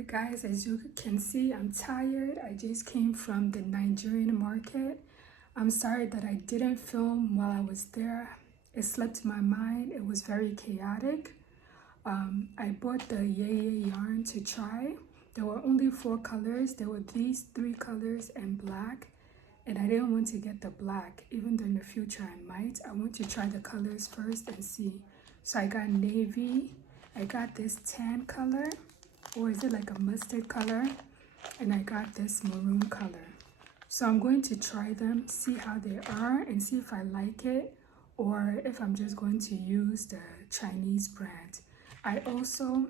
Alright guys, as you can see, I'm tired. I just came from the Nigerian market. I'm sorry that I didn't film while I was there. It slipped my mind. It was very chaotic. I bought the Yeye yarn to try. There were only 4 colors. There were these 3 colors and black. And I didn't want to get the black, even though in the future I might. I want to try the colors first and see. So I got navy. I got this tan color. Or is it like a mustard color? And I got this maroon color. So I'm going to try them, see how they are, and see if I like it, or if I'm just going to use the Chinese brand. I also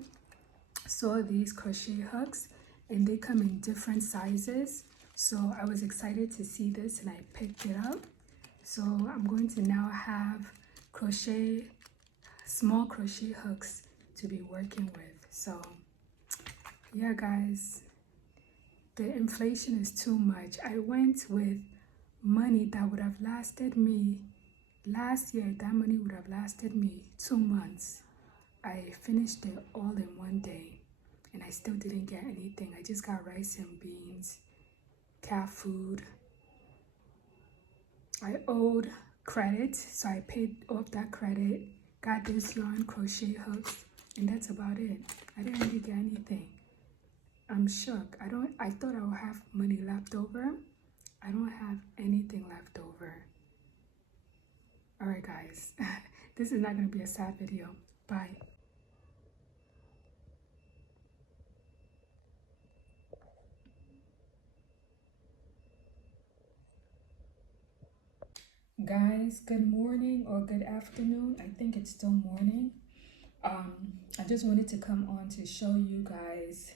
saw these crochet hooks, and they come in different sizes. So I was excited to see this, and I picked it up. So I'm going to now have small crochet hooks to be working with. So yeah guys, the inflation is too much. I went with money that would have lasted me last year. That money would have lasted me 2 months. I finished it all in one day and I still didn't get anything. I just got rice and beans, cat food. I owed credit, so I paid off that credit, got this yarn crochet hooks, and that's about it. I didn't really get anything. I'm shook. I thought I would have money left over. I don't have anything left over. All right, guys. This is not going to be a sad video. Bye. Guys, good morning or good afternoon. I think it's still morning. I just wanted to come on to show you guys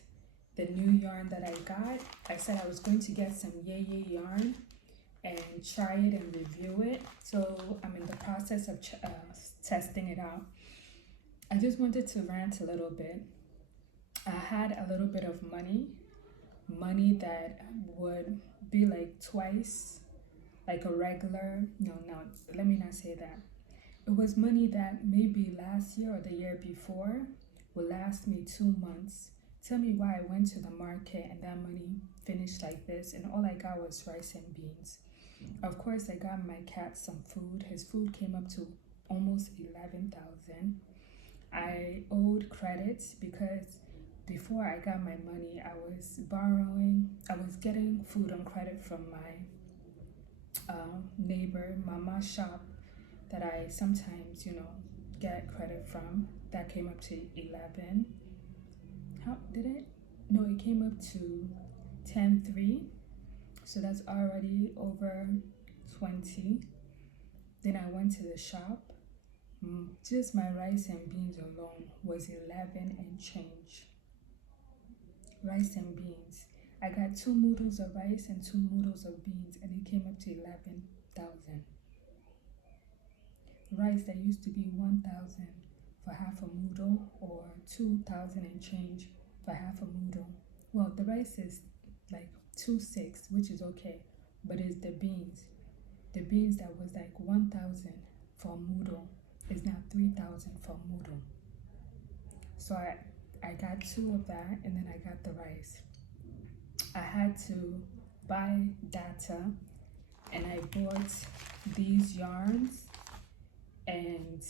the new yarn that I got. I said I was going to get some Yeye yarn and try it and review it. So I'm in the process of testing it out. I just wanted to rant a little bit. I had a little bit of money that would be like twice, like a regular, no, let me not say that. It was money that maybe last year or the year before would last me 2 months. Tell me why I went to the market and that money finished like this and all I got was rice and beans. Of course, I got my cat some food. His food came up to almost 11,000. I owed credits because before I got my money, I was getting food on credit from my neighbor, mama's shop that I sometimes, get credit from. That came up to 11. How did it? No, it came up to 10.3. So that's already over 20. Then I went to the shop. Just my rice and beans alone was 11 and change. Rice and beans. I got 2 noodles of rice and 2 noodles of beans, and it came up to 11,000. Rice that used to be 1,000 for half a noodle, or 2,000 and change for half a noodle. Well, the rice is like 2.6, which is okay, but it's the beans. The beans that was like 1,000 for a noodle is now 3,000 for a noodle. So I got 2 of that, and then I got the rice. I had to buy data, and I bought these yarns, and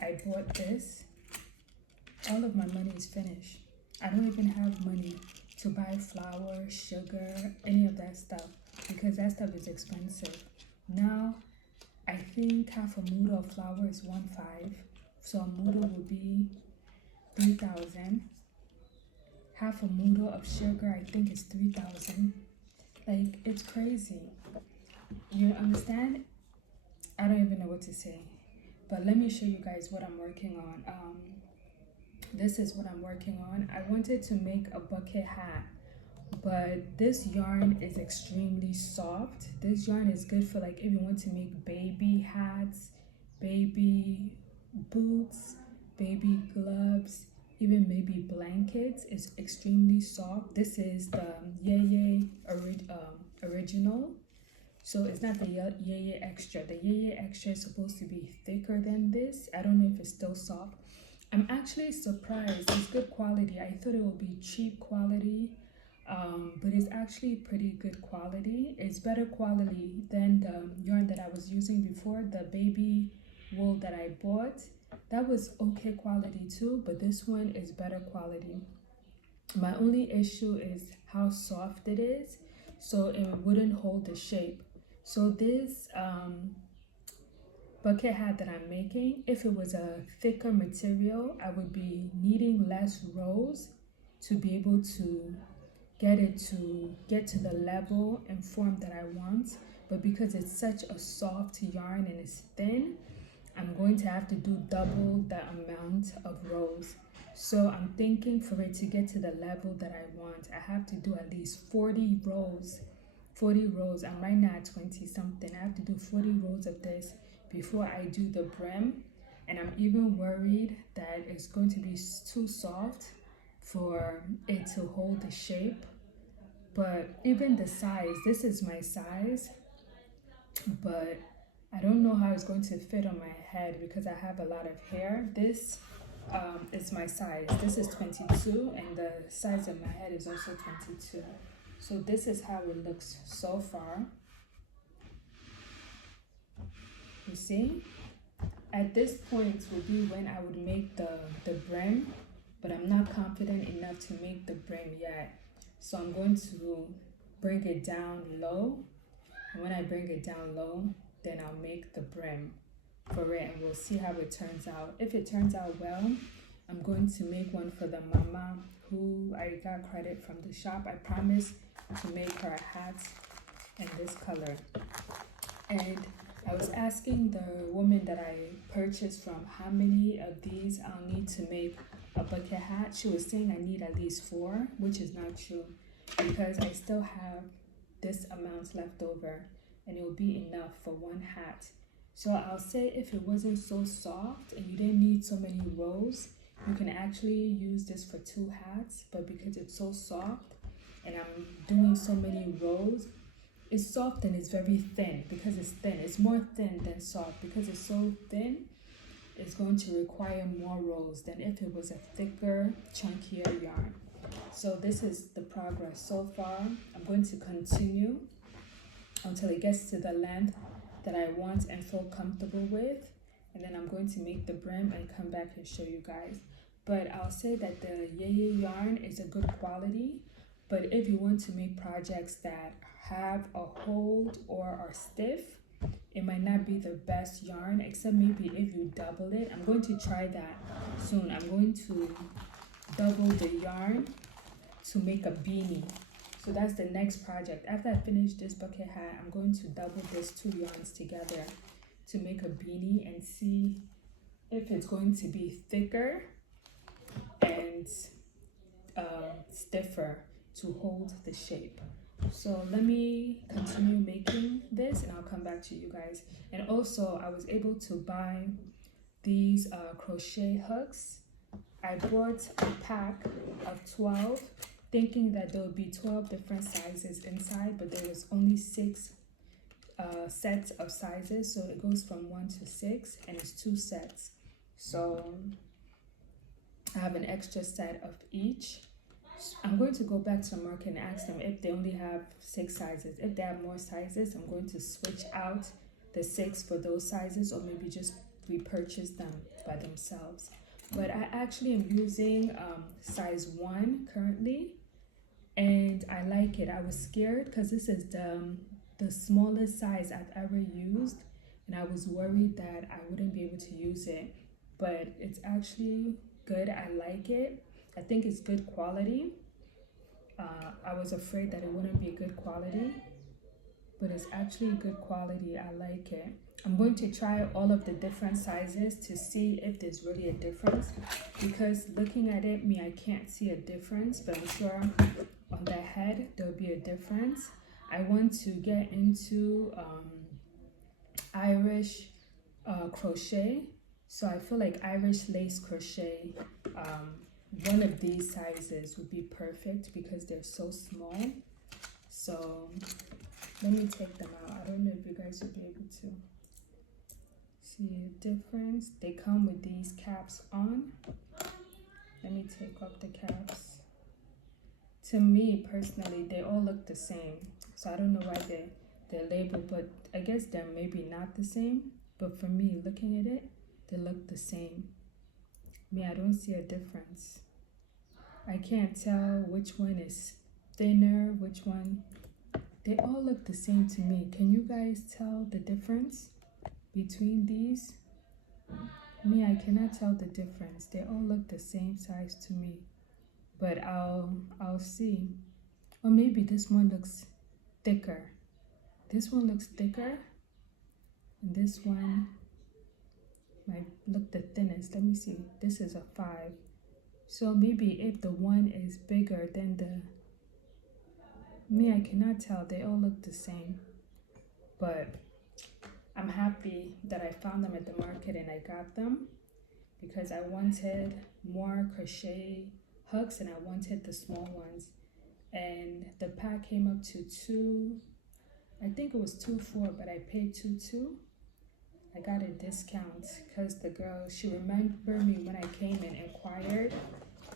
I bought this. All of my money is finished. I don't even have money to buy flour, sugar, any of that stuff, because that stuff is expensive. Now, I think half a noodle of flour is 1.5, so a noodle would be 3,000. Half a noodle of sugar, I think, is 3,000. Like, it's crazy. You understand? I don't even know what to say. But let me show you guys what I'm working on. This is what I'm working on. I wanted to make a bucket hat, but this yarn is extremely soft. This yarn is good for like if you want to make baby hats, baby boots, baby gloves, even maybe blankets. It's extremely soft. This is the Yeye original. So it's not the Yeye extra. The Yeye extra is supposed to be thicker than this. I don't know if it's still soft. I'm actually surprised. It's good quality. I thought it would be cheap quality, but it's actually pretty good quality. It's better quality than the yarn that I was using before, the baby wool that I bought. That was okay quality too, but this one is better quality. My only issue is how soft it is, so it wouldn't hold the shape. So this bucket hat that I'm making, if it was a thicker material, I would be needing less rows to be able to get to the level and form that I want. But because it's such a soft yarn and it's thin, I'm going to have to do double the amount of rows. So I'm thinking for it to get to the level that I want, I have to do at least 40 rows. 40 rows. I'm right now at 20 something. I have to do 40 rows of this before I do the brim. And I'm even worried that it's going to be too soft for it to hold the shape. But even the size, this is my size, but I don't know how it's going to fit on my head because I have a lot of hair. This is my size. This is 22 and the size of my head is also 22. So this is how it looks so far. You see? At this point would be when I would make the brim, but I'm not confident enough to make the brim yet. So I'm going to bring it down low. And when I bring it down low, then I'll make the brim for it and we'll see how it turns out. If it turns out well, I'm going to make one for the mama who I got credit from the shop. I promised to make her a hat in this color. And I was asking the woman that I purchased from how many of these I'll need to make a bucket hat. She was saying I need at least 4, which is not true because I still have this amount left over and it will be enough for one hat. So I'll say if it wasn't so soft and you didn't need so many rows, you can actually use this for 2 hats, but because it's so soft and I'm doing so many rows, it's soft and it's very thin because it's thin. It's more thin than soft because it's so thin. It's going to require more rows than if it was a thicker, chunkier yarn. So this is the progress so far. I'm going to continue until it gets to the length that I want and feel comfortable with. And then I'm going to make the brim and come back and show you guys. But I'll say that the Yeye yarn is a good quality. But if you want to make projects that have a hold or are stiff, it might not be the best yarn, except maybe if you double it. I'm going to try that soon. I'm going to double the yarn to make a beanie. So that's the next project. After I finish this bucket hat, I'm going to double these 2 yarns together to make a beanie and see if it's going to be thicker and stiffer to hold the shape. So let me continue making this and I'll come back to you guys. And also I was able to buy these crochet hooks. I bought a pack of 12 thinking that there would be 12 different sizes inside, but there was only 6 sets of sizes, so it goes from 1 to 6 and it's 2 sets. So I have an extra set of each. I'm going to go back to the market and ask them if they only have 6 sizes. If they have more sizes, I'm going to switch out the 6 for those sizes or maybe just repurchase them by themselves. But I actually am using size 1 currently and I like it. I was scared because this is the smallest size I've ever used and I was worried that I wouldn't be able to use it, but it's actually good. I like it. I think it's good quality. I was afraid that it wouldn't be good quality, but it's actually good quality. I like it. I'm going to try all of the different sizes to see if there's really a difference, because looking at it, I can't see a difference, but I'm sure on the head there'll be a difference. I want to get into Irish crochet, so I feel like Irish lace crochet, one of these sizes would be perfect because they're so small. So let me take them out. I don't know if you guys will be able to See a difference? They come with these caps on. Let me take off the caps. To me personally, they all look the same. So I don't know why they're labeled, but I guess they're maybe not the same. But for me, looking at it, they look the same. Me, I don't see a difference. I can't tell which one is thinner, which one. They all look the same to me. Can you guys tell the difference between these? Me, I cannot tell the difference. They all look the same size to me. But I'll see. Or maybe this one looks thicker. This one looks thicker. And this one might look the thinnest. Let me see. This is a 5. So maybe if the one is bigger than the... Me, I cannot tell. They all look the same. But I'm happy that I found them at the market and I got them because I wanted more crochet hooks and I wanted the small ones. And the pack came up to I think it was 2.4, but I paid 2.2. I got a discount because the girl, she remembered me when I came and inquired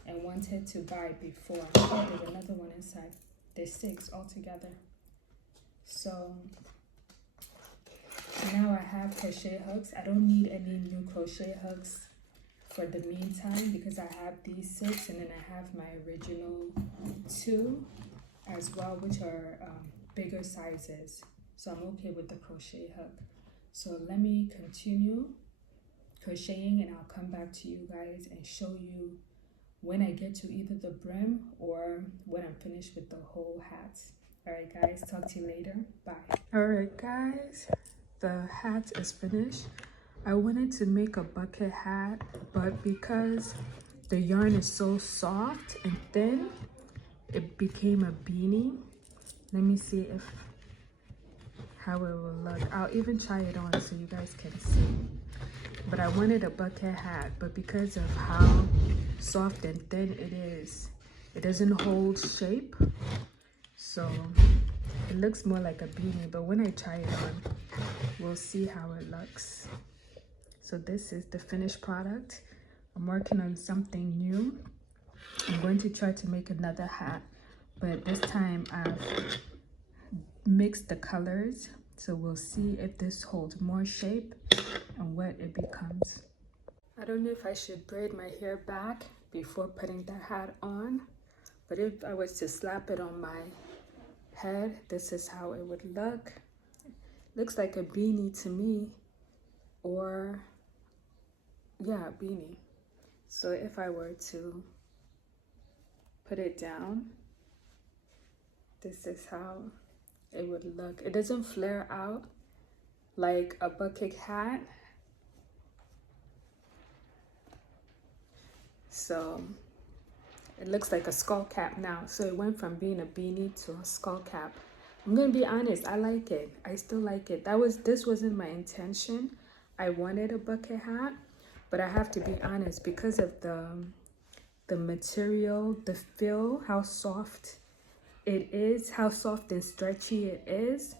and wanted to buy before. Oh, there's another one inside. There's 6 altogether. So now I have crochet hooks. I don't need any new crochet hooks for the meantime because I have these 6 and then I have my original 2 as well, which are bigger sizes. So I'm okay with the crochet hook. So let me continue crocheting and I'll come back to you guys and show you when I get to either the brim or when I'm finished with the whole hat. Alright guys, talk to you later. Bye. Alright guys, the hat is finished. I wanted to make a bucket hat, but because the yarn is so soft and thin, it became a beanie. Let me see how it will look. I'll even try it on so you guys can see. But I wanted a bucket hat, but because of how soft and thin it is, it doesn't hold shape. So it looks more like a beanie, but when I try it on, we'll see how it looks. So this is the finished product. I'm working on something new. I'm going to try to make another hat, but this time I've mixed the colors. So we'll see if this holds more shape and what it becomes. I don't know if I should braid my hair back before putting the hat on, but if I was to slap it on my head, this is how it would look. Looks like a beanie to me, or yeah, a beanie. So if I were to put it down, this is how it would look. It doesn't flare out like a bucket hat. So it looks like a skull cap now. So it went from being a beanie to a skull cap. I'm gonna be honest, I like it. I still like it. This wasn't my intention. I wanted a bucket hat, but I have to be honest, because of the material, the feel, how soft it is, how soft and stretchy it is,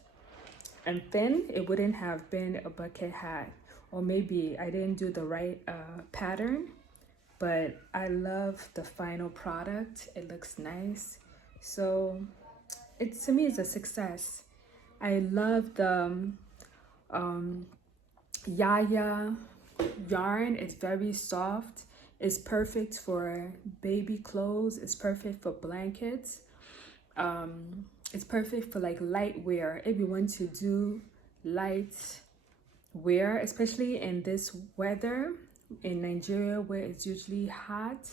and thin, it wouldn't have been a bucket hat. Or maybe I didn't do the right pattern, but I love the final product. It looks nice. So to me, it's a success. I love the Yeye yarn. It's very soft. It's perfect for baby clothes. It's perfect for blankets. It's perfect for like light wear. If you want to do light wear, especially in this weather in Nigeria where it's usually hot,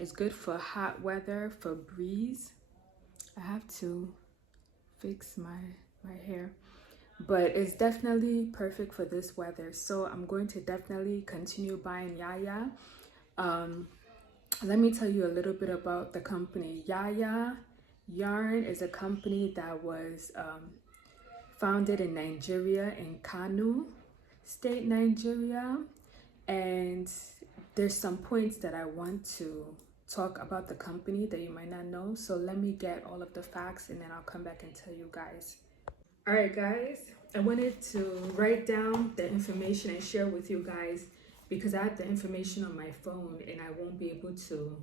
it's good for hot weather, for breeze. I have to fix my hair, but it's definitely perfect for this weather. So I'm going to definitely continue buying Yeye. Let me tell you a little bit about the company. Yeye Yarn is a company that was founded in Nigeria, in Kano State, Nigeria. And there's some points that I want to talk about the company that you might not know. So let me get all of the facts and then I'll come back and tell you guys. All right, guys, I wanted to write down the information and share with you guys because I have the information on my phone and I won't be able to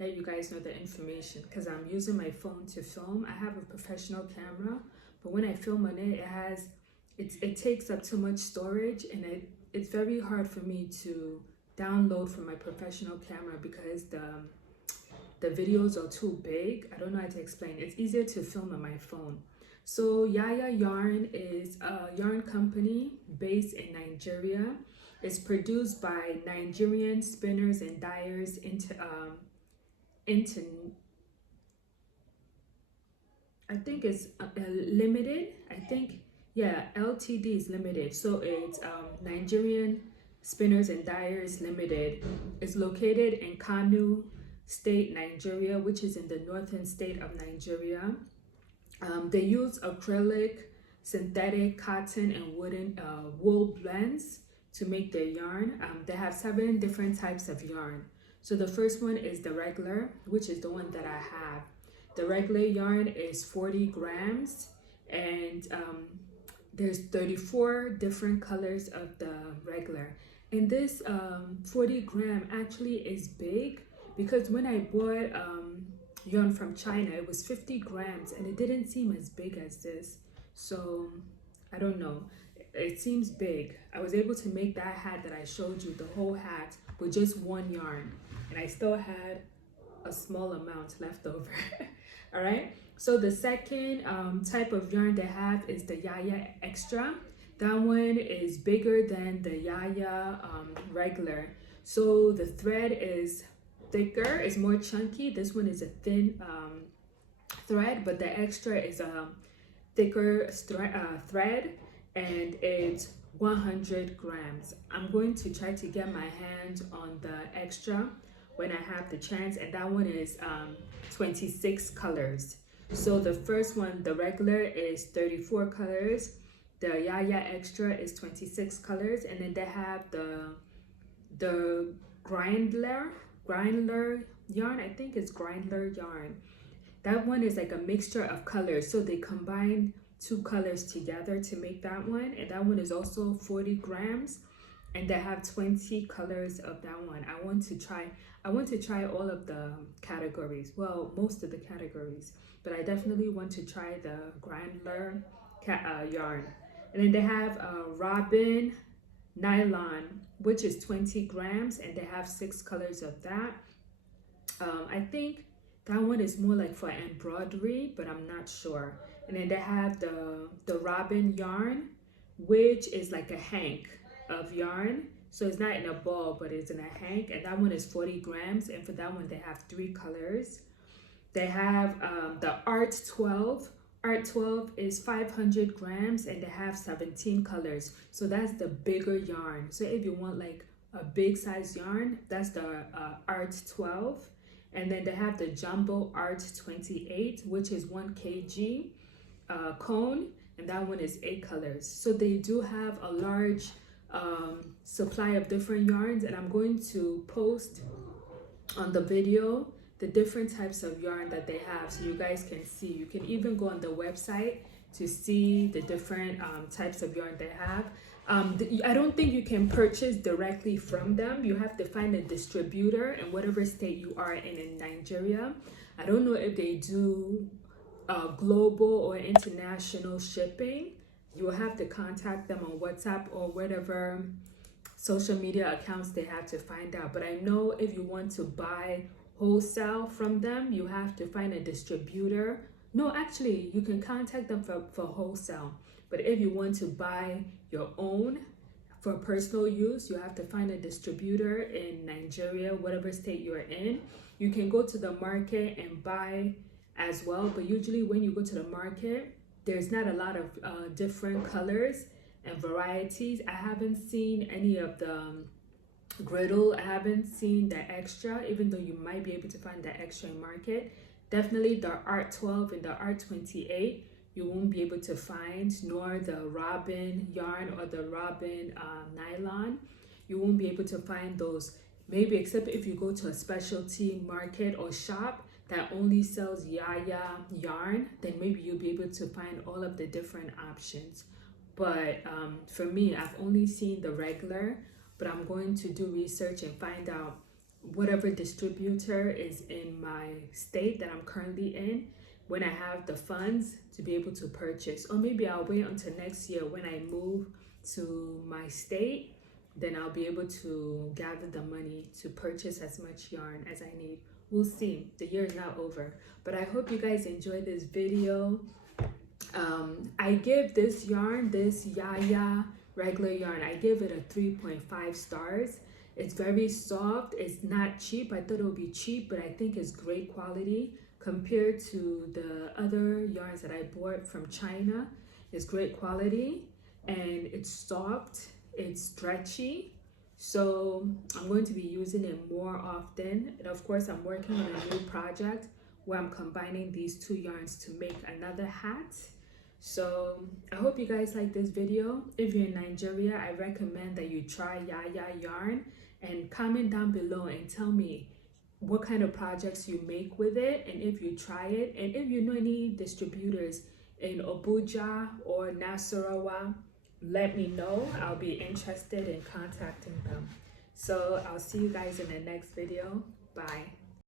let you guys know the information because I'm using my phone to film. I have a professional camera, but when I film on it, it takes up too much storage, and it's very hard for me to download from my professional camera because the videos are too big. I don't know how to explain. It's easier to film on my phone. So Yeye Yarn is a yarn company based in Nigeria. It's produced by Nigerian spinners and dyers into I think it's limited. I think, yeah, LTD is limited. So it's Nigerian Spinners and Dyers Limited. It's located in Kano State, Nigeria, which is in the northern state of Nigeria. They use acrylic, synthetic, cotton, and wooden wool blends to make their yarn. They have 7 different types of yarn. So the first one is the regular, which is the one that I have. The regular yarn is 40 grams, and there's 34 different colors of the regular. And this 40 gram actually is big because when I bought yarn from China, it was 50 grams and it didn't seem as big as this. So I don't know, it seems big. I was able to make that hat that I showed you, the whole hat, with just one yarn, and I still had a small amount left over. All right, so the second type of yarn they have is the Yeye Extra. That one is bigger than the Yeye regular. So the thread is thicker, it's more chunky. This one is a thin thread, but the extra is a thicker thread, and it's 100 grams. I'm going to try to get my hands on the extra when I have the chance, and that one is 26 colors. So the first one, the regular, is 34 colors. The Yeye Extra is 26 colors, and then they have the Grindler yarn. I think it's Grindler yarn. That one is like a mixture of colors, so they combine 2 colors together to make that one, and that one is also 40 grams, and they have 20 colors of that one. I want to try all of the categories, well, most of the categories, but I definitely want to try the Grindler yarn. And then they have Robin Nylon, which is 20 grams, and they have 6 colors of that. I think that one is more like for embroidery, but I'm not sure. And then they have the Robin yarn, which is like a hank of yarn. So it's not in a ball, but it's in a hank, and that one is 40 grams. And for that one, they have 3 colors. They have the Art 12. Art 12 is 500 grams, and they have 17 colors. So that's the bigger yarn. So if you want like a big size yarn, that's the Art 12. And then they have the Jumbo Art 28, which is 1 kg cone, and that one is 8 colors. So they do have a large supply of different yarns, and I'm going to post on the video the different types of yarn that they have so you guys can see. You can even go on the website to see the different types of yarn they have. I don't think you can purchase directly from them. You have to find a distributor in whatever state you are in Nigeria. I don't know if they do global or international shipping. You will have to contact them on WhatsApp or whatever social media accounts they have to find out. But I know if you want to buy wholesale from them, you have to find a distributor. No, actually, you can contact them for wholesale. But if you want to buy your own for personal use, you have to find a distributor in Nigeria, whatever state you're in. You can go to the market and buy as well. But usually when you go to the market, there's not a lot of different colors and varieties. I haven't seen any of the griddle. I haven't seen the extra, even though you might be able to find the extra in market. Definitely the Art 12 and the Art 28 you won't be able to find, nor the Robin yarn or the Robin nylon. You won't be able to find those, maybe except if you go to a specialty market or shop that only sells Yeye yarn, then maybe you'll be able to find all of the different options. But for me, I've only seen the regular, but I'm going to do research and find out whatever distributor is in my state that I'm currently in, when I have the funds to be able to purchase. Or maybe I'll wait until next year when I move to my state, then I'll be able to gather the money to purchase as much yarn as I need. We'll see. The year is not over. But I hope you guys enjoyed this video. I give this yarn, this Yeye regular yarn, I give it a 3.5 stars. It's very soft. It's not cheap. I thought it would be cheap, but I think it's great quality compared to the other yarns that I bought from China. It's great quality and it's soft. It's stretchy. So I'm going to be using it more often. And of course, I'm working on a new project where I'm combining these two yarns to make another hat. So I hope you guys like this video. If you're in Nigeria, I recommend that you try Yeye yarn, and comment down below and tell me what kind of projects you make with it and if you try it. And if you know any distributors in Abuja or Nasarawa, let me know. I'll be interested in contacting them. So I'll see you guys in the next video. Bye.